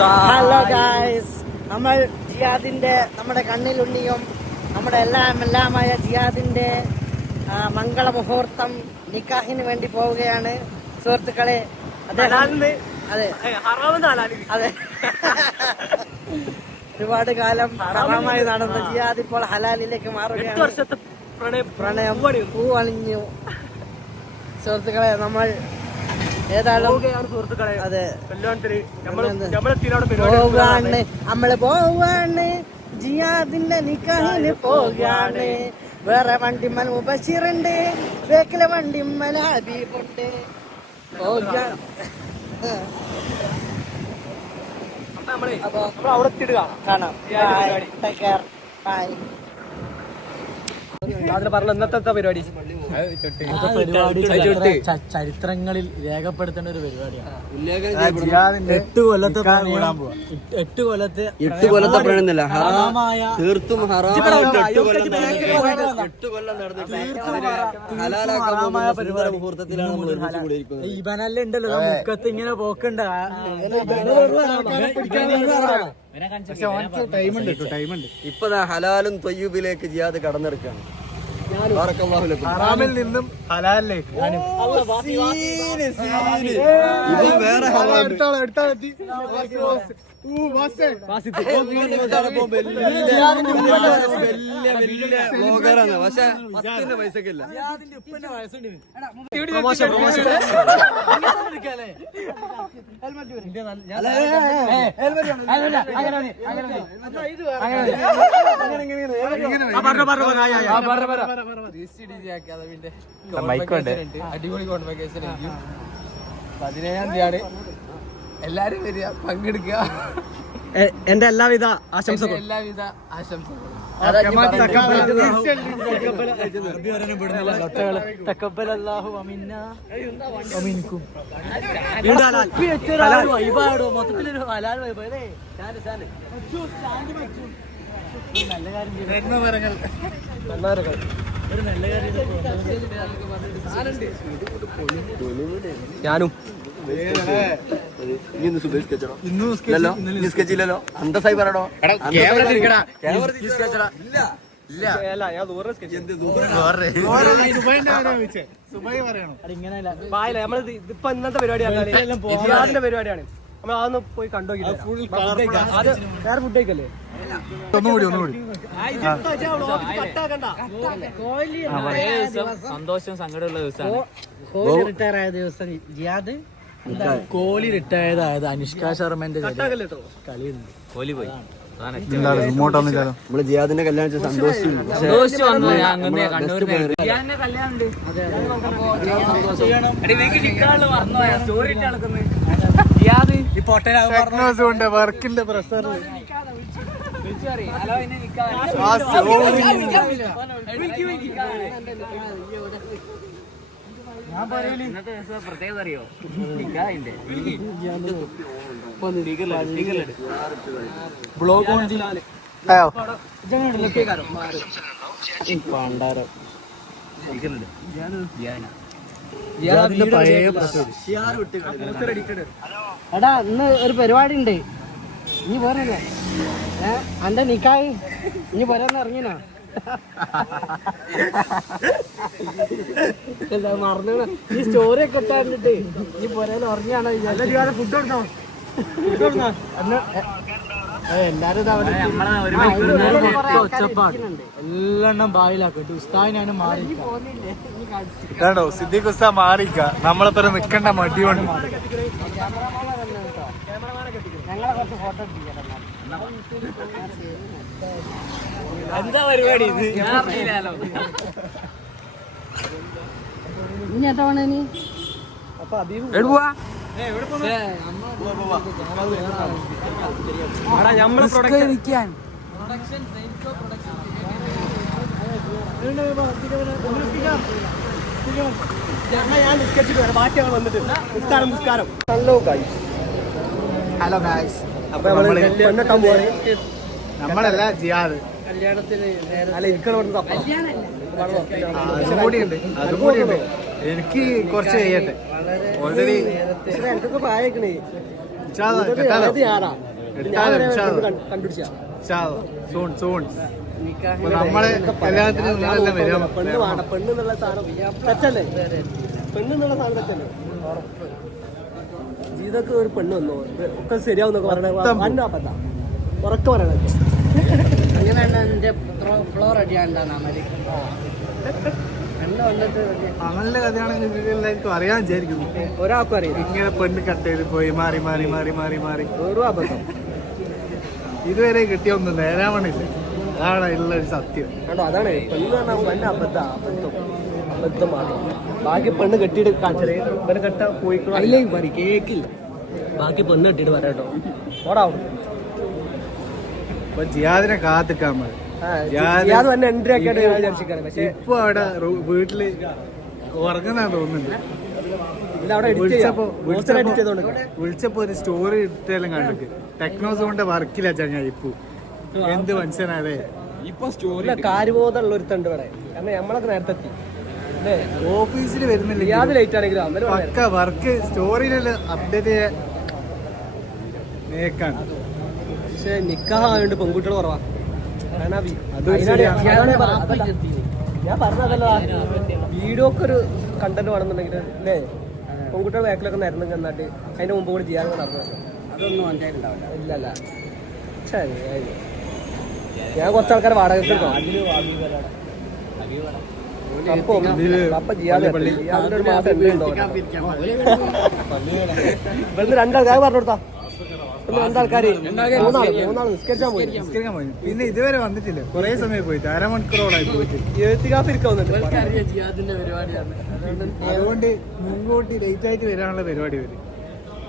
Hello guys, നമ്മൾ ജിയാദിന്റെ നമ്മുടെ കണ്ണിലുണ്ണിയും നമ്മുടെ എല്ലാമായ ജിയാദിന്റെ മംഗള മുഹൂർത്തം നിക്കാഹിന് വേണ്ടി പോവുകയാണ് സുഹൃത്തുക്കളെ. അതെ, ഒരുപാട് കാലം ഹറാമായി നടന്ന ജിയാദ് ഇപ്പോൾ ഹലാലിലേക്ക് മാറുകയാണ്. പ്രണയം പൂവണിഞ്ഞു സുഹൃത്തുക്കളെ. നമ്മൾ സുഹൃത്തുക്കളെ, അതെ, നമ്മള് പോവാണ് ജിയാദിന്റെ നിക്കാഹിന് പോകാണ്. വേറെ വണ്ടിമ്മൽ മുബശിറുണ്ട്, ബേക്കിലെ വണ്ടിമ്മൽ ഹബീബുണ്ട്. അപ്പൊ അവിടെ എത്തിയിട്ട് കാണാം. ബൈ. പറഞ്ഞ ഇന്നത്തെ പരിപാടി ചരിത്രങ്ങളിൽ രേഖപ്പെടുത്തേണ്ട ഒരു പരിപാടിയാണ്. 8 കൊല്ലത്തെ പ്രണയമല്ല, തീർത്തും ഇവനല്ലേ ഉണ്ടല്ലോ മുഖത്ത് ഇങ്ങനെ പോക്കണ്ട. ഇപ്പൊ ഹലാലും തൊയ്യൂബിലേക്ക് ജിയാദ് കടന്നിറക്കാണ്. ഹറാമിൽ നിന്നും ഹലാലിലേക്ക് വേറെ പക്ഷെ 10 പൈസക്കില്ല. അടിപൊളി കോൺവെക്കേഷൻ 17-ാം തീയതിയാണ്. എല്ലാരും വരിക, പങ്കെടുക്കുക. എന്റെ എല്ലാവിധ ആശംസകളും. മൊത്തത്തിലൊരു ഹലാൽ വൈബ്. നല്ല കാര്യം, ഞാനും ഇല്ലല്ലോ അന്തസായി പറയണോ? ഇപ്പൊ ഇന്നത്തെ പരിപാടിയാണ് പരിപാടിയാണ്. നമ്മൾ അതൊന്ന് പോയി കണ്ടോക്കില്ല. വേറെ ഫുഡ് കഴിക്കല്ലേ? സന്തോഷം സങ്കടമുള്ള ദിവസമാണ്. കോഹ്ലി റിട്ടയർ ആയ ദിവസം ജിയാദ്, കോഹ്ലി റിട്ടയർ ആയത് അനുഷ്ക ശർമ്മന്റെ കളിയുണ്ട്. കോഹ്ലി പോയി നമ്മള് ജിയാദിന്റെ കല്യാണം സന്തോഷിച്ചു വന്നു. അങ്ങനെ കണ്ണൂർ ജിയാദിന്റെ കല്യാണം ഉണ്ട്. സ്റ്റോറി ഇട്ട് നടക്കുന്നത് ജിയാദ് കൊണ്ട് വർക്കിന്റെ പ്രഷർ പ്രത്യേകത അറിയോ? നിക്കാഹിന്റെ എടാ, ഇന്ന് ഒരു പരിപാടി ഉണ്ട്. ഇനി പോരല്ലേ? അന്റെ നിക്കാഹ് ഇനി പോരാന്ന് ഇറങ്ങിനാ? മറന്നു. ഈ സ്റ്റോറി ഒക്കെ ഇട്ടാണ്ടിട്ട് ഇനി പോരാന്ന് ഉറങ്ങിയാണോ? ഫുഡ് കൊടുക്കണോ? എല്ലാരും എല്ലാം ബായിലാക്കിട്ട് ഉസ്താദിനാണ് മാറി. കേട്ടോ, സിദ്ദീഖ് ഉസ്താദ് മാറിക്ക. നമ്മളെപ്പോ നിക്കണ്ട മടി കൊണ്ട് ഞങ്ങളെ കുറച്ച് ഫോട്ടോ എന്താ പരിപാടി? ഇനി എന്താ വേണ? ഇനി ഹലോ ഗായ്സ്, അപ്പൊ നമ്മളല്ല ജിയാദ് കല്യാണത്തിന് അതുകൂടിയുണ്ട്. എനിക്ക് കുറച്ച് കഴിയട്ടെ. ഓൾറെഡി എനിക്കൊക്കെ പ്രായക്കണേ. നമ്മളെ കല്യാണത്തിന് നിങ്ങളെല്ലാം വരാം. പെണ്ണ് വേണ്ട, പെണ്ണെന്നുള്ള സാധനം തെറ്റല്ലേ? പെണ്ണെന്നുള്ള സാധനം തെറ്റല്ലേ? ജീവിതമൊക്കെ ഒരു പെണ്ണ് വന്നോ ഒക്കെ ശരിയാവുന്നൊക്കെ പറയണ അബദ്ധം ഉറക്കെ പറയണത്. അമലിന്റെ കഥയാണെങ്കിൽ എല്ലാവർക്കും അറിയാൻ വിചാരിക്കുന്നു. ഒരാൾക്കും അറിയാം ഇങ്ങനെ പെണ്ണ് കട്ട് ചെയ്ത് പോയി മാറി മാറി മാറി മാറി മാറി വെറും അബദ്ധം. ഇതുവരെ കിട്ടിയൊന്നും നേരാവണില്ല. അതാണ് ഉള്ളൊരു സത്യം. കേട്ടോ, അതാണ് പെണ്ണ് പറഞ്ഞാൽ വല്ല അബദ്ധം അബദ്ധം മാത്രം. ബാക്കി പെണ്ണ് കെട്ടിയിട്ട് കാണിച്ചേ പെണ്ണ് കെട്ട പോയിക്കോ കേക്കില്ല. ബാക്കി പെണ്ണ് കെട്ടിയിട്ട് പറയാട്ടോ ഓടാ. ഇപ്പൊ ജിയാദിനെ കാത്തിക്കാൻ മതി. ഇപ്പൊ അവിടെ വീട്ടില് ഉറങ്ങുന്ന തോന്നുന്നുണ്ട്. വിളിച്ചപ്പോ ഒരു സ്റ്റോറി ഇട്ടെല്ലാം കണ്ടിട്ട് ടെക്നോസ് കൊണ്ട് വർക്കില്ല ചങ്ങായി. ഇപ്പൊ എന്ത് മനുഷ്യനാണേ. ഇപ്പൊ സ്റ്റോറി കാര്യബോധമുള്ള ഒരുത്തുണ്ട് ഇവിടെ. കാരണം നമ്മളൊക്കെ നേരത്തെ എത്തി ഓഫീസിൽ വരുന്നില്ല. ലേറ്റ് ആണെങ്കിലും പക്ക വർക്ക് സ്റ്റോറിയിലെല്ലാം അപ്ഡേറ്റ് ചെയ്യാൻ നേക്കാണ്. പക്ഷെ നിക്കാഹ് ആയതുകൊണ്ട് പെൺകുട്ടികൾ കുറവാ. ഞാൻ പറഞ്ഞതല്ല, വീഡിയോക്ക് ഒരു കണ്ടന്റ് വേണമെന്നുണ്ടെങ്കിൽ അല്ലേ പെൺകുട്ടികൾ ബാക്കിലൊക്കെ നിരന്ന് ചെന്നിട്ട് അതിന്റെ മുമ്പ് കൂടി ചെയ്യാൻ നടന്നത് അതൊന്നും ഇല്ലല്ല. ശരി, ഞാൻ കുറച്ച് ആൾക്കാരെ വാടകയ്ക്ക് എടുക്കാം. ഇവിടുന്ന് രണ്ടാൾക്കാർ പറഞ്ഞു കൊടുത്താ. രണ്ടാൾക്കാര് മൂന്നാള് നിസ്കരിക്കാൻ പോയി. പിന്നെ ഇതുവരെ വന്നിട്ടില്ല. കുറെ സമയം പോയിട്ട് അരമണിക്കൂറോളായി പോയിട്ട് അതുകൊണ്ട് മുൻകൂട്ടി ലേറ്റ് ആയിട്ട് വരാനുള്ള പരിപാടി വരും.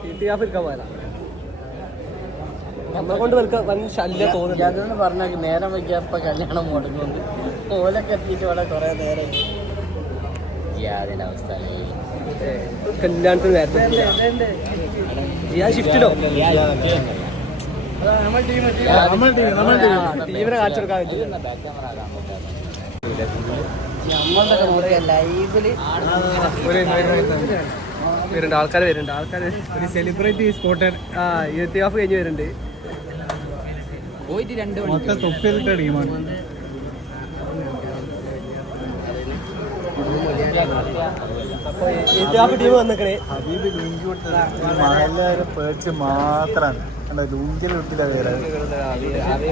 ഇരിക്കാൻ പോയതാ. നമ്മളെ കൊണ്ട് വൻ ശല്യം തോന്നുന്നു. അതൊന്ന് പറഞ്ഞാൽ നേരം വയ്ക്കാപ്പ കല്യാണം മുടങ്ങുന്നുണ്ട്. ഓലൊക്കെ എത്തിയിട്ട് ഇവിടെ കുറെ നേരം അവസ്ഥ. കല്യാണത്തിന് നേരത്തെ ഷിഫ്റ്റിലോ ടീമിനെ കാണിച്ചെടുക്കാൻ വരുന്നുണ്ട്. ആൾക്കാർ ഒരു സെലിബ്രിറ്റി സ്പോട്ട് യൂത്ത് ഓഫ് കഴിഞ്ഞ് വരുന്നുണ്ട്. മൊത്തം തൊപ്പിയിലിട്ട ടീമാണ്. അപ്പൊ യൂത്ത് ഓഫ് ടീം വന്നിക്കണേ. ഹബീബ് ലുങ്കി കൊടുത്തത് മഹല്ലാരെ പേടിച്ച് മാത്രാണ്. ലുങ്കിൽ വിട്ടില്ല വേറെ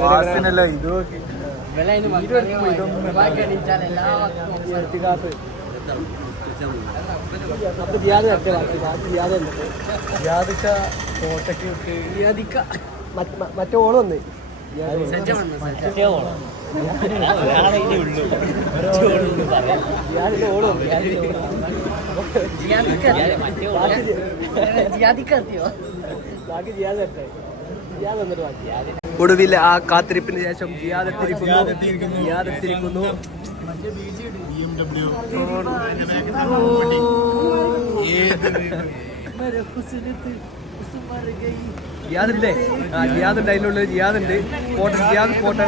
വാസിനല്ലോ ഇതൊക്കെ മറ്റേ ഓണം വന്ന് ഒടുവിൽ ആ കാത്തിരിപ്പിന് ശേഷം ജിയാദെത്തിയിരിക്കുന്നു. ജിയാദില്ലേ? ജിയാദുണ്ട്, അതിനുള്ളിൽ ജിയാദുണ്ട്. Jiyad photo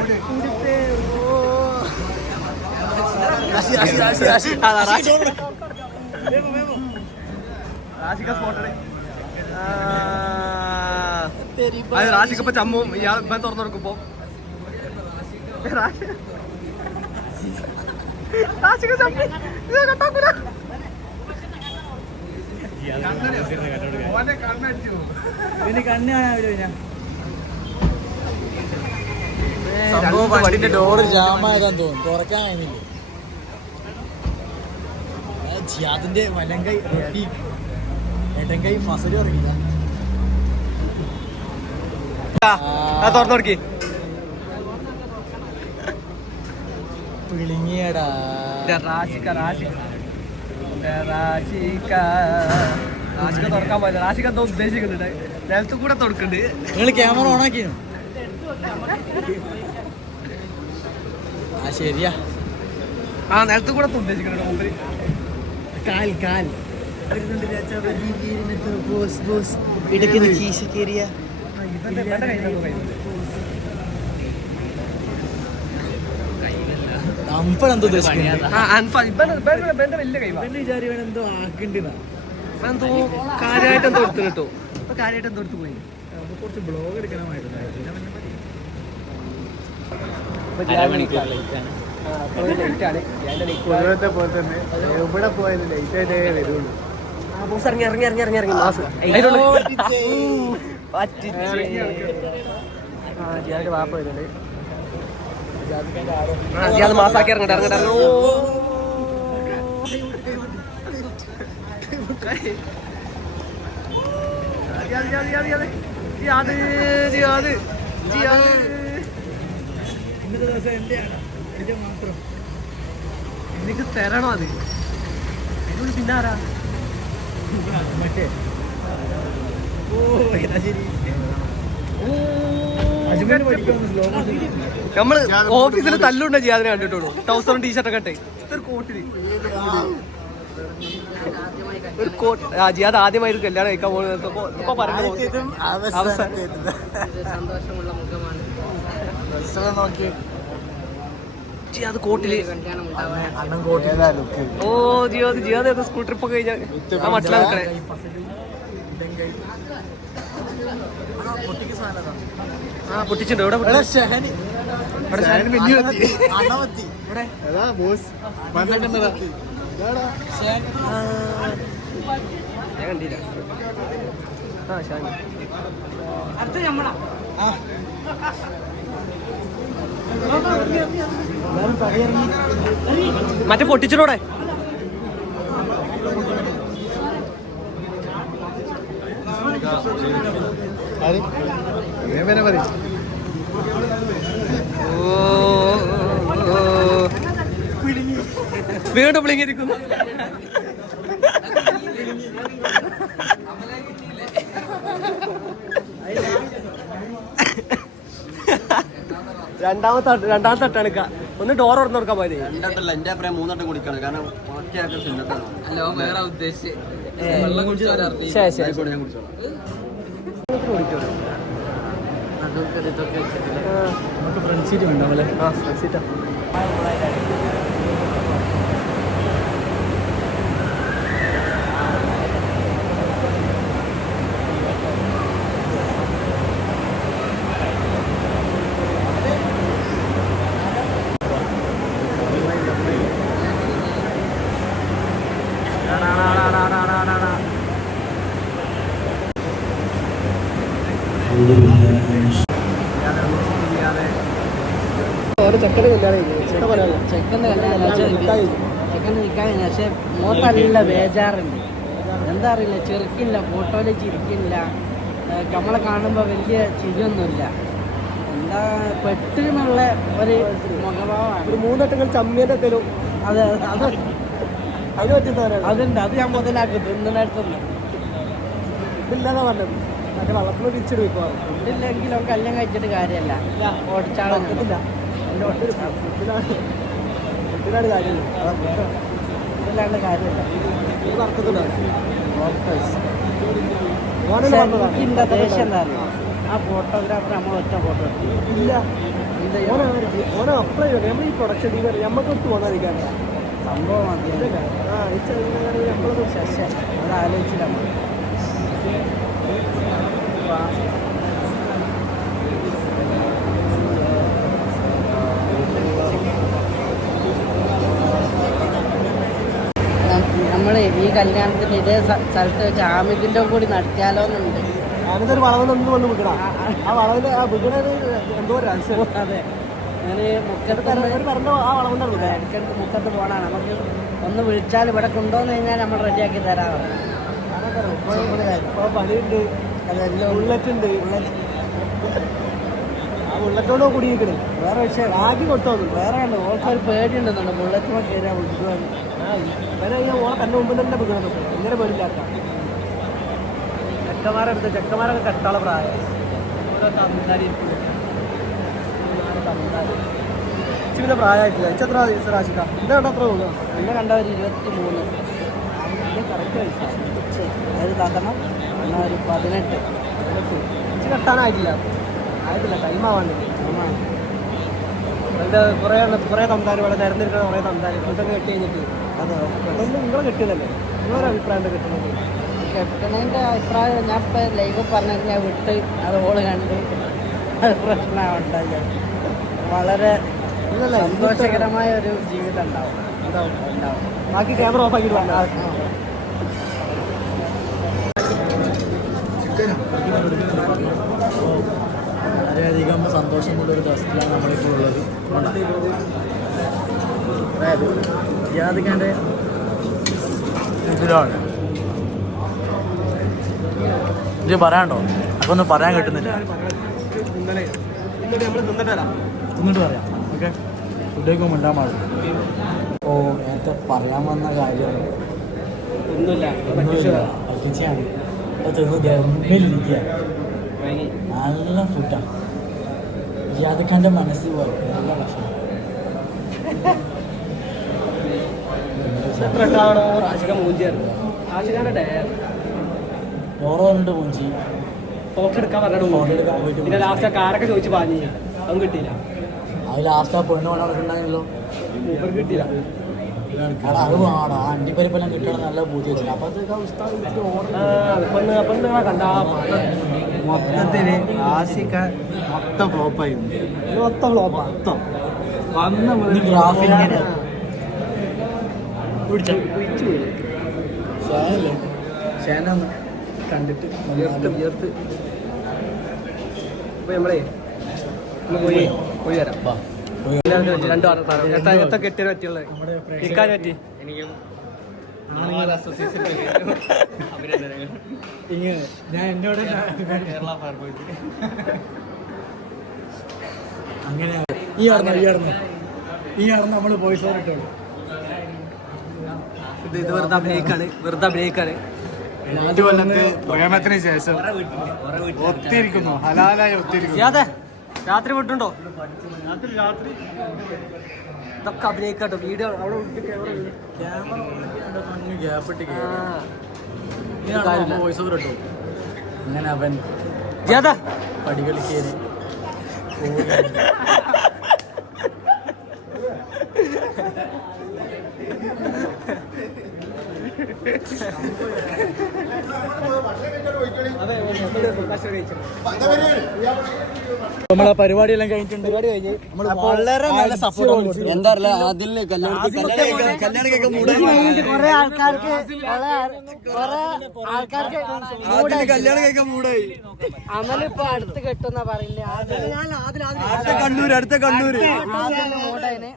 Rashika spotter. അത് റാഷിക്കപ്പ ചമ്മും ഇയാൾ ഇപ്പം തുറന്നു കൊടുക്കുമ്പോ റാഷിക ചമ്മി കട്ടാക്കൂല. വണ്ടിന്റെ ഡോറ് ജാമാകാൻ തോന്നും. തുറക്കാൻ കഴിഞ്ഞില്ല. ജിയാദിന്റെ വലങ്കൈ ഇടങ്കൈ ഫസല് ഇറങ്ങില്ല. തുറന്നു കൊടുക്കി പിളിങ്ങിയടാ. റാഷിക തുറക്കാൻ പോയില്ല. റാഷിക എന്തോ ഉദ്ദേശിക്കുന്നുണ്ട്. നിലത്ത് കൂടെ തുറക്കുന്നുണ്ട്. നിങ്ങൾ ക്യാമറ ഓൺ ആക്കിയോ? ആ ശരിയാ. ആ നിലത്ത് കൂടെ ഉദ്ദേശിക്കുന്നുണ്ട് മുമ്പിൽ. കാൽ ഇടയ്ക്ക് കീശ കയറിയ അമ്പഴെന്തോ വലിയ കൈവാ. എന്തോ ആക്കണ്ടെന്നാ. എന്തോ കാര്യമായിട്ട് എന്തോ എടുത്തു കേട്ടോ. ഇപ്പൊ കാര്യമായിട്ട് എന്തോ എടുത്ത് പോയി. കുറച്ച് ബ്ലോഗ് എടുക്കണമായിരുന്നു. പൊതുവത്തെ പോലെ തന്നെ എവിടെ പോയാലും ലൈറ്റ് ആയിട്ടേ വരുള്ളൂ. വാപ്പ വരുന്നുണ്ട്. മാസാക്കി ഇറങ്ങട്ടെ ഇറങ്ങട്ടെ. ഇന്നത്തെ ദിവസം എന്റെയാണ്, എന്റെ മാത്രം. എനിക്ക് തരണോ അത്? എന്നോട് പിന്നാരാ മറ്റേ ശരി അജ്മല് പഠിക്കാവുന്ന സ്ലോ നമ്മള് ഓഫീസിൽ തല്ലുണ്ട ജിയാദിനെ കണ്ടിട്ടുള്ളൂ. ട്രൗസറും ടീഷർട്ടൊക്കെ ഇട്ടെ ഒരു കോട്ടിന് ഒരു കോട്ട്. ജിയാദ് ആദ്യമായി കല്യാണം കഴിക്കാൻ പോകുന്നത് ഇപ്പൊ പറഞ്ഞു. നോക്കി ജിയാദ് കോട്ടില്. അണ്ണൻ കോട്ടി ഓ ജിയാദ് സ്കൂൾ ട്രിപ്പ് ഒക്കെ കഴിഞ്ഞാൽ മനസ്സിലാക്കണേ. പൊട്ടിച്ചിട്ടുണ്ടോ? എവിടെ ഞാൻ കണ്ടില്ല. ഷാനി മറ്റേ പൊട്ടിച്ചിട്ടോടെ. വീണ്ടും വിളിങ്ങിരിക്കുന്നു. രണ്ടാമത്തെ തട്ടാണ്. ഒന്ന് ഡോർ തുറന്നു കൊടുക്കാൻ പോയത്. രണ്ടട്ടല്ല, എന്റെ അഭിപ്രായം 3 വട്ടം കുടിക്കാണ്. കാരണം വേറെ ഉദ്ദേശിച്ച് ഞാൻ കുടിച്ചോളാം. നമുക്ക് ഫ്രണ്ട് സീറ്റ് ഉണ്ടാവല്ലേ? ഫ്രണ്ട് സീറ്റാ. ചെക്കൻ്റെ നിൽക്കാൻ. പക്ഷെ മോത്തല്ല ബേജാറുണ്ട്. എന്താ അറിയില്ല, ചെറുക്കില്ല, ഫോട്ടോയിൽ ചിരിക്കില്ല, നമ്മളെ കാണുമ്പോൾ വലിയ ചിരിയൊന്നുമില്ല. എന്താ പെട്ടെന്നുള്ള ഒരു മുഖഭാവമാണ്. ഒരു 3 വട്ടങ്ങൾ ചമ്മിയുടെ തരും. അതെ, അത് അതുണ്ട്. അത് ഞാൻ മുതലാക്കി തിന്നുന്നിടത്തുനിന്ന് ഇതില്ലാതെ പറഞ്ഞത്. മറ്റേ വള്ളത്തിന് തിരിച്ചിട്ട് വെക്കുക. ഇതില്ലെങ്കിലും കല്യാണം കഴിച്ചിട്ട് കാര്യമല്ല. ഓടിച്ചാളൊന്നുമില്ല. എൻ്റെ ഒട്ടിനാണ് കാര്യമില്ല. ഇതില്ലാണ്ട് കാര്യമില്ല. ഇതിൻ്റെ ദേഷ്യം എന്താ അറിയാം? ആ ഫോട്ടോഗ്രാഫർ നമ്മൾ ഒറ്റ ഫോട്ടോ ഇല്ല. ഓരോ അപ്ലൈ ചെയ്യണം. നമ്മൾ ഈ പ്രൊഡക്ഷൻ ടീം നമുക്ക് ഒത്ത് പോകാതിരിക്കാൻ സംഭവം നമ്മളത് ശേഷം അത് ആലോചിച്ചില്ല. നമ്മൾ ഈ കല്യാണത്തിന് ഇതേ സ്ഥലത്ത് വെച്ച് ആമിദിൻ്റെ കൂടി നടത്തിയാലോന്നുണ്ട്. ആമിതൊരു വളവിലൊന്നും വന്ന് വിൽക്കണം. ആ വളവിൽ ആ വിൽക്കണത് എന്തോ രഹസ്യം. അതെ, ഞാൻ മുക്കത്ത് പറഞ്ഞ ആ വളവിൻ്റെ ഇടയ്ക്കിടയ്ക്ക് മുക്കത്ത് പോകണം. നമുക്ക് ഒന്ന് വിളിച്ചാൽ ഇവിടെ കൊണ്ടുവന്ന് കഴിഞ്ഞാൽ നമ്മൾ റെഡിയാക്കി തരാറ്. ഇപ്പോൾ പണിയുണ്ട്, ബുള്ളറ്റുണ്ട്. ആ ബുള്ളറ്റോടോ കുടിയിരിക്കണേ. വേറെ വിഷയം ആക്കി കൊടുത്തോന്നു. വേറെ ഉണ്ട്. ഓൾക്കൊരു പേടിയുണ്ടെന്നുണ്ട് ബുള്ളറ്റുമോ കയറിയാൽ വിളിക്കുവാൻ. ഇവനെ ഓളെ കണ്ണു മുമ്പിൽ തന്നെ വിൽക്കണം. ഇങ്ങനെ പേടില്ലാക്കാം. ചെക്കന്മാരെടുത്ത് ചെക്കന്മാരൊക്കെ കെട്ടാളെ പ്രായം. ഇച്ചിരി പ്രായമായിട്ടില്ല. എത്ര രാശിക്കാം എന്താ കണ്ട അത്ര തോന്നുക? എന്നെ കണ്ടവർ 23. കറക്റ്റ് വയസ്സാണ്. അതായത് തരണം എന്നാൽ ഒരു 18. ഇച്ചിരി കെട്ടാനായിട്ടില്ല. ആയിട്ടില്ല, ടൈം ആവാണ്ട്. എൻ്റെ കുറേ തന്താര് ഇവിടെ തിരഞ്ഞെടുക്കുന്ന കുറേ തന്താര് ഇതൊക്കെ കെട്ടി കഴിഞ്ഞിട്ട്. അതെ, അതൊന്നും നിങ്ങളെ കെട്ടിയതല്ലേ? നിങ്ങളൊരു അഭിപ്രായം കെട്ടുന്നത് കെട്ടണതിൻ്റെ അഭിപ്രായം ഞാൻ ഇപ്പം ലൈവ് പറഞ്ഞത് ഞാൻ വിട്ട് അത് ഓള് കണ്ട് അത് പ്രശ്നമുണ്ടല്ലോ. വളരെ സന്തോഷകരമായ ഒരു ജീവിതം ഉണ്ടാവും. ബാക്കി ക്യാമറ ഓഫ് ആക്കിയിട്ട് വേണ്ട. വളരെയധികം സന്തോഷമുള്ളൊരു ദിവസത്തിലാണ് നമ്മളിപ്പോൾ ഉള്ളത്. അതായത് ജിയാദിഖാൻ്റെ ഇതിലാണ് ഇത് പറയാണ്ടോ? അപ്പൊ ഒന്നും പറയാൻ കിട്ടുന്നില്ല. എന്നിട്ട് പറയാം. ഓക്കെ, ഫുഡേക്കും ഉണ്ടാകാൻ പാടില്ല. അപ്പോൾ നേരത്തെ പറയാൻ വന്ന കാര്യം ഒന്നുമില്ല. പറ്റിച്ചാണ്. ഗമ്മിലിരിക്കുക. നല്ല ഫുഡാണ്. ജിയാദിഖാൻ്റെ മനസ്സിൽ പോലെ നല്ല ഭക്ഷണം. ഓറോ വന്നിട്ട് പോഞ്ചി ഫോട്ടോ എടുക്കാൻ പറഞ്ഞു. പിന്നെ ലാസ്റ്റ് കാറൊക്കെ ചോദിച്ചു പാഞ്ഞി, അതും കിട്ടിയില്ല. അത് ലാസ്റ്റ് ആ പെണ്ണ് കൊണ്ടുണ്ടായിരുന്നല്ലോ, മൂപ്പർക്ക് കിട്ടിയില്ല. അത് വേണം. അണ്ടിപ്പരിപ്പെല്ലാം കിട്ടണം. നല്ല പൂതി വെച്ചില്ല. അപ്പോഴത്തേക്ക് കണ്ടാ മൊത്തത്തില് ആശിക്ക മൊത്തം ഫ്ലോപ്പായിരുന്നു. മൊത്തം ഫ്ലോപ്പാ. മൊത്തം വന്ന ഗ്രാഫിക്കിന് കണ്ടിട്ട് വിയർത്ത്. അപ്പൊ നമ്മളെ പോയി തരാം. രണ്ടു എത്ര കെട്ടിയ പറ്റിയുള്ള ഇരിക്കാൻ പറ്റി. എനിക്കും ഞാൻ എന്നോട് കേരള ഫയർഫോഴ്സ് അങ്ങനെ ഈ ആണെന്ന് നമ്മൾ വോയിസ് ഓവർ ഇട്ടോളൂ. ഇത് വെറുതെ അഭിനയിക്കാണ്. 8 കൊല്ലത്ത് പ്രേമത്തിന് ശേഷം ഒത്തിരിക്കുന്നു, ഹലാലായി ഒത്തിരിക്കുന്നു. രാത്രി വിട്ടുണ്ടോ? രാത്രി ഇതൊക്കെ അഭിനയിക്കാട്ടോ. വീഡിയോ അവിടെ ക്യാമറ ഗ്യാപ്പിട്ട് വോയിസ് ഓവർ ഇട്ടു. അങ്ങനെ അവൻ പടികൾ കയറി നമ്മളെ പരിപാടിയെല്ലാം കഴിഞ്ഞിട്ടുണ്ട്. വളരെ നല്ല സപ്പോർട്ട്. എന്താ പറയുക, അതിൽ കല്യാണം കേൾക്കാൻ കുറെ ആൾക്കാർക്ക് കല്യാണം കേൾക്കാൻ മൂടായി. അമലിപ്പോ അടുത്ത് കെട്ടുന്ന പറയില്ല. അടുത്ത കണ്ണൂര് മൂടതിന്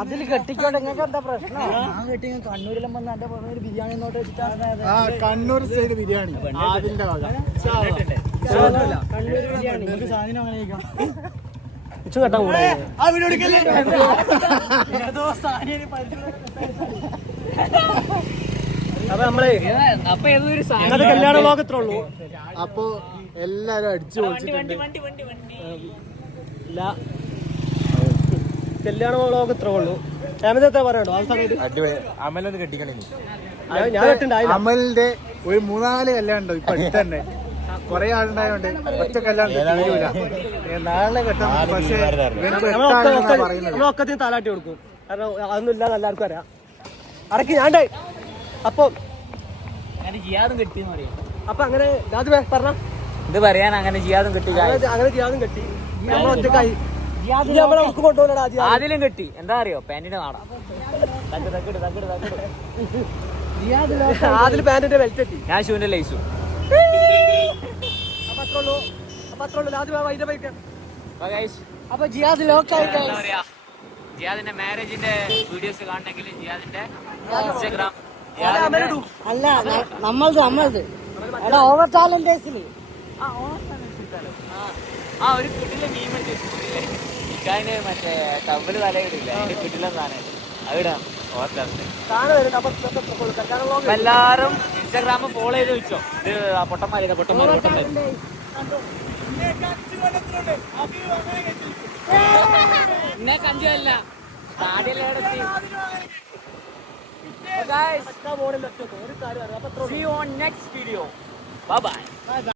അതിൽ കെട്ടിക്കോട്ടെ. നിങ്ങൾക്ക് എന്താ പ്രശ്നം? ഞാൻ കെട്ടി കണ്ണൂരിലും വന്ന് എന്റെ പറഞ്ഞ ബിരിയാണി നോട്ട് വെച്ചിട്ടാണ്. കണ്ണൂർ സ്റ്റൈല് ബിരിയാണി അതിന്റെ വക. കണ്ണൂർ ബിരിയാണി സാധനം അങ്ങനെ കഴിക്കാം. കേട്ടാ കൂടെ അപ്പൊ നമ്മളെ കല്യാണ ലോകത്രേ ഉള്ളൂ. അപ്പൊ എല്ലാരും അടിച്ചു പൊളിച്ചിട്ടുണ്ട്. കല്യാണ ലോകത്രേ ഉള്ളൂ. അഹമ്മദ് പറയണ്ടോ ആ സമയത്ത്? അമലൊന്ന് കെട്ടിക്കണേ. ഞാൻ കെട്ടുണ്ടായില്ല. അമലിന്റെ ഒരു 3-4 കല്യാണം ഉണ്ടോ ഇപ്പൊ അടുത്ത് തന്നെ. കൊറേ ആളുണ്ടായോണ്ട് ഒറ്റ കല്യാണം തീരൂല. നാളെ കെട്ടാം. പക്ഷെ നമ്മളൊക്കത്തിന് താലാട്ടി കൊടുക്കും. കാരണം അതൊന്നും ഇല്ലാന്ന് എല്ലാവർക്കും അറിയാം. അടക്കി ഞാണ്ടായി. അപ്പൊ ജിയാദും കെട്ടിന്ന് പറയാം. അപ്പൊ അങ്ങനെ പറഞ്ഞ ഇത് പറയാൻ അങ്ങനെ ജിയാദും കെട്ടി. അങ്ങനെ ജിയാദും കെട്ടി. നമ്മൾ ഒറ്റക്കായി. നമ്മളെ നമുക്ക് കൊണ്ടുപോകണ ആദ്യം കെട്ടി. എന്താ അറിയോ, പാന്റിന്റെ നാടാ. അതിൽ പാന്റിന്റെ ബെൽറ്റ് എത്തി. ഞാൻ ഷൂന്റെ ലൈസും. അപ്പൊ ജിയാദ് ലോക്കായി. ജിയാദിന്റെ മാരേജിന്റെ വീഡിയോസ് കാണണമെങ്കിൽ ജിയാദിന്റെ ഇൻസ്റ്റാഗ്രാം അല്ല നമ്മളത് എടാ ഓവർ ടാലന്റേഴ്സിൽ ഒരു കുട്ടിയിലെ മീമുണ്ട്. ഇക്കാന് മറ്റേ ടവല് തലയിടില്ല, അതിന്റെ കുട്ടിയിലെ സാധനം അവിടാ ഓവർ ടാലന്റ്. എല്ലാരും ഇൻസ്റ്റാഗ്രാം ഫോളോ ചെയ്ത് വെച്ചോ. ഇത് പൊട്ടന്മാര് നിങ്ങൾക്ക് 5 അല്ല See you on next video. Bye bye.